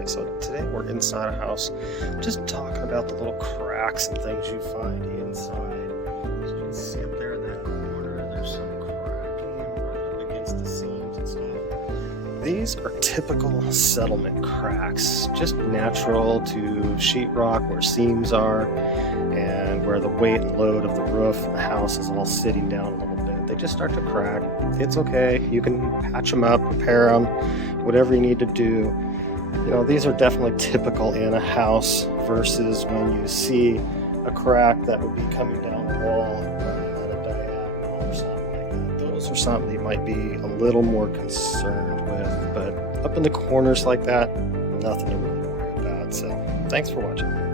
Okay, so today we're inside a house, just talking about the little cracks and things you find inside. As you can see up there in that corner, there's some cracking right up against the seams and stuff. These are typical settlement cracks, just natural to sheetrock where seams are and where the weight and load of the roof and the house is all sitting down a little bit. They just start to crack. It's okay. You can patch them up, repair them, whatever you need to do. You know, these are definitely typical in a house versus when you see a crack that would be coming down the wall at a diagonal or something like that. Those are something you might be a little more concerned with, but up in the corners like that, nothing to really worry about. So thanks for watching.